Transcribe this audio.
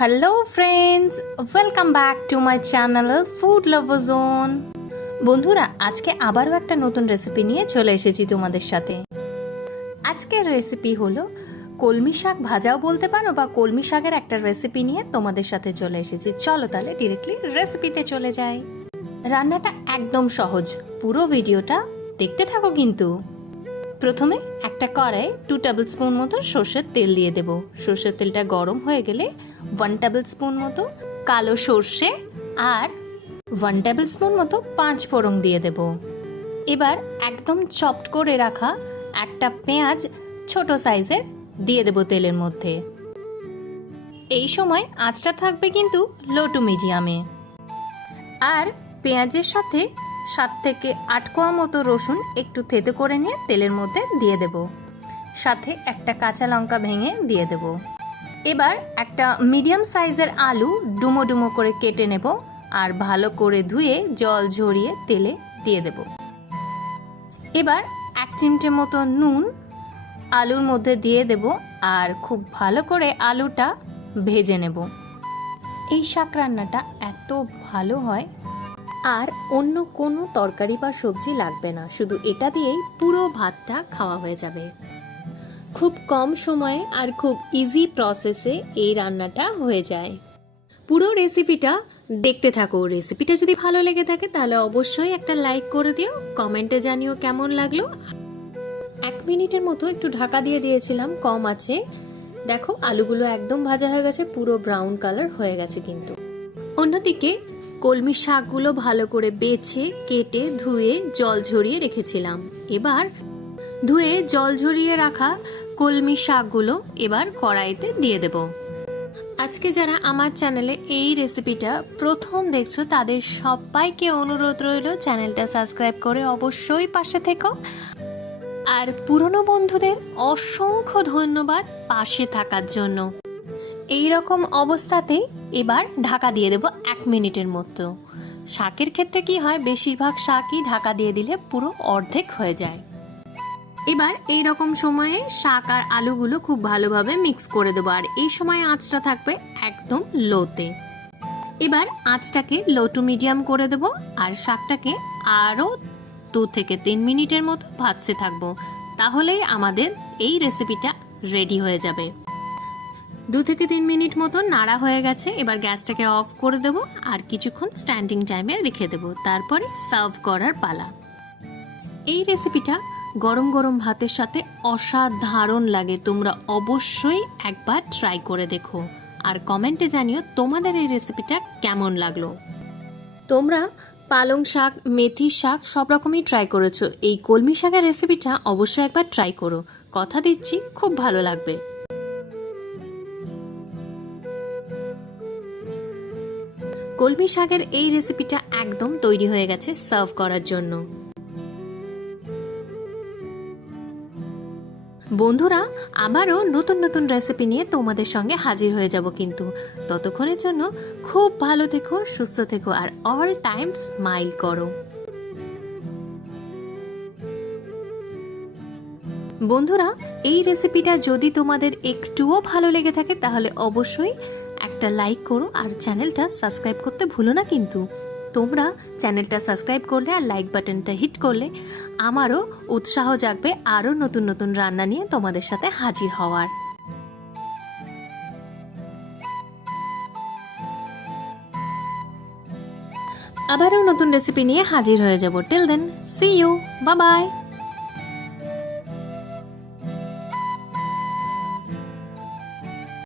Hello friends, welcome back to my channel food lover zone. বন্ধুরা, আজকে আবারও একটা নতুন রেসিপি নিয়ে চলে এসেছি তোমাদের সাথে। আজকের রেসিপি হলো কলমি শাক ভাজাও বলতে পারো, বা কলমি শাকের একটা রেসিপি নিয়ে তোমাদের সাথে চলে এসেছি। চলো তাহলে ডিরেক্টলি রেসিপিতে চলে যাই। রান্নাটা একদম সহজ, পুরো ভিডিওটা দেখতে থাকো কিন্তু। প্রথমে একটা কড়াই 2 টেবিল স্পুন মতো সর্ষের তেল দিয়ে দেব। সর্ষের তেলটা গরম হয়ে গেলে 1 টেবিল স্পুন মতো কালো সর্ষে আর 1 টেবিল স্পুন মতো 5 ফোড়ন দিয়ে দেব। এবার একদম চপড করে রাখা একটা পেঁয়াজ ছোট সাইজের দিয়ে দেব তেলের মধ্যে। এই সময় আঁচটা থাকবে কিন্তু লো টু মিডিয়ামে। আর পেঁয়াজের সাথে 7 থেকে 8 কোয়া মতো রসুন একটু থেতো করে নিয়ে তেলের মধ্যে দিয়ে দেব। সাথে একটা কাঁচা লঙ্কা ভেঙে দিয়ে দেব। এবার একটা মিডিয়াম সাইজের আলু ডুমো ডুমো করে কেটে নেব আর ভালো করে ধুয়ে জল ঝরিয়ে তেলে দিয়ে দেব। এবার 1 চিমটে মতো নুন আলুর মধ্যে দিয়ে দেব আর খুব ভালো করে আলুটা ভেজে নেব। এই শাক রান্নাটা এত ভালো হয়, আর অন্য কোনো তরকারি বা সবজি লাগবে না, শুধু এটা দিয়েই পুরো ভাতটা খাওয়া হয়ে যাবে। খুব কম সময়ে আর খুব ইজি প্রসেসে এই রান্নাটা হয়ে যায়। পুরো রেসিপিটা দেখতে থাকো। রেসিপিটা যদি ভালো লেগে থাকে তাহলে অবশ্যই একটা লাইক করে দিও, কমেন্টে জানিও কেমন লাগলো। 1 মিনিটের মতো একটু ঢাকা দিয়ে দিয়েছিলাম কম আছে। দেখো আলুগুলো একদম ভাজা হয়ে গেছে, পুরো ব্রাউন কালার হয়ে গেছে কিন্তু। অন্যদিকে কলমি শাকগুলো ভালো করে বেছে কেটে ধুয়ে জল ঝরিয়ে রেখেছিলাম। এবার ধুয়ে জল ঝরিয়ে রাখা কলমি শাকগুলো এবার কড়াইতে দিয়ে দেব। আজকে যারা আমার চ্যানেলে এই রেসিপিটা প্রথম দেখছো তাদের সবাইকে অনুরোধ রইল চ্যানেলটা সাবস্ক্রাইব করে অবশ্যই পাশে থেকো। আর পুরনো বন্ধুদের অসংখ্য ধন্যবাদ পাশে থাকার জন্য। এই রকম অবস্থাতেই এবার ঢাকা দিয়ে দেব 1 মিনিটের মতো। শাকের ক্ষেত্রে কি হয়, বেশিরভাগ শাকই ঢাকা দিয়ে দিলে পুরো অর্ধেক হয়ে যায়। এবার এই রকম সময়ে শাক আর আলুগুলো খুব ভালোভাবে মিক্স করে দেবো, আর এই সময় আঁচটা থাকবে একদম লোতে। এবার আঁচটাকে লো টু মিডিয়াম করে দেবো আর শাকটাকে আরও 2 থেকে 3 মিনিটের মতো ভাজতে থাকবো। তাহলেই আমাদের এই রেসিপিটা রেডি হয়ে যাবে। 2 থেকে 3 মিনিট মতো নাড়া হয়ে গেছে। এবার গ্যাসটাকে অফ করে দেবো আর কিছুক্ষণ স্ট্যান্ডিং টাইমে রেখে দেবো। তারপরে সার্ভ করার পালা। এই রেসিপিটা গরম গরম ভাতের সাথে অসাধারণ লাগে। তোমরা অবশ্যই একবার ট্রাই করে দেখো আর কমেন্টে জানিও তোমাদের এই রেসিপিটা কেমন লাগলো। তোমরা পালং শাক, মেথি শাক সব রকমই ট্রাই করেছো, এই কলমি শাকের রেসিপিটা অবশ্যই একবার ট্রাই করো। কথা দিচ্ছি খুব ভালো লাগবে। কলমি শাকের এই রেসিপিটা একদম তৈরি হয়ে গেছে সার্ভ করার জন্য। বন্ধুরা, আবারও নতুন নতুন রেসিপি নিয়ে তোমাদের সঙ্গে হাজির হয়ে যাব কিন্তু। ততক্ষণের জন্য খুব ভালো থেকো, সুস্থ থেকো আর অল টাইম স্মাইল করো। বন্ধুরা, এই রেসিপিটা যদি তোমাদের একটুও ভালো লেগে থাকে তাহলে অবশ্যই একটা লাইক করো আর চ্যানেলটা সাবস্ক্রাইব করতে ভুলো না কিন্তু। তোমরা চ্যানেলটা সাবস্ক্রাইব করলে আর লাইক বাটনটা হিট করলে আমারও উৎসাহ জাগবে আরও নতুন নতুন রান্না নিয়ে তোমাদের সাথে হাজির হওয়ার। আবারও নতুন রেসিপি নিয়ে হাজির হয়ে যাব। Till then, see you, bye by.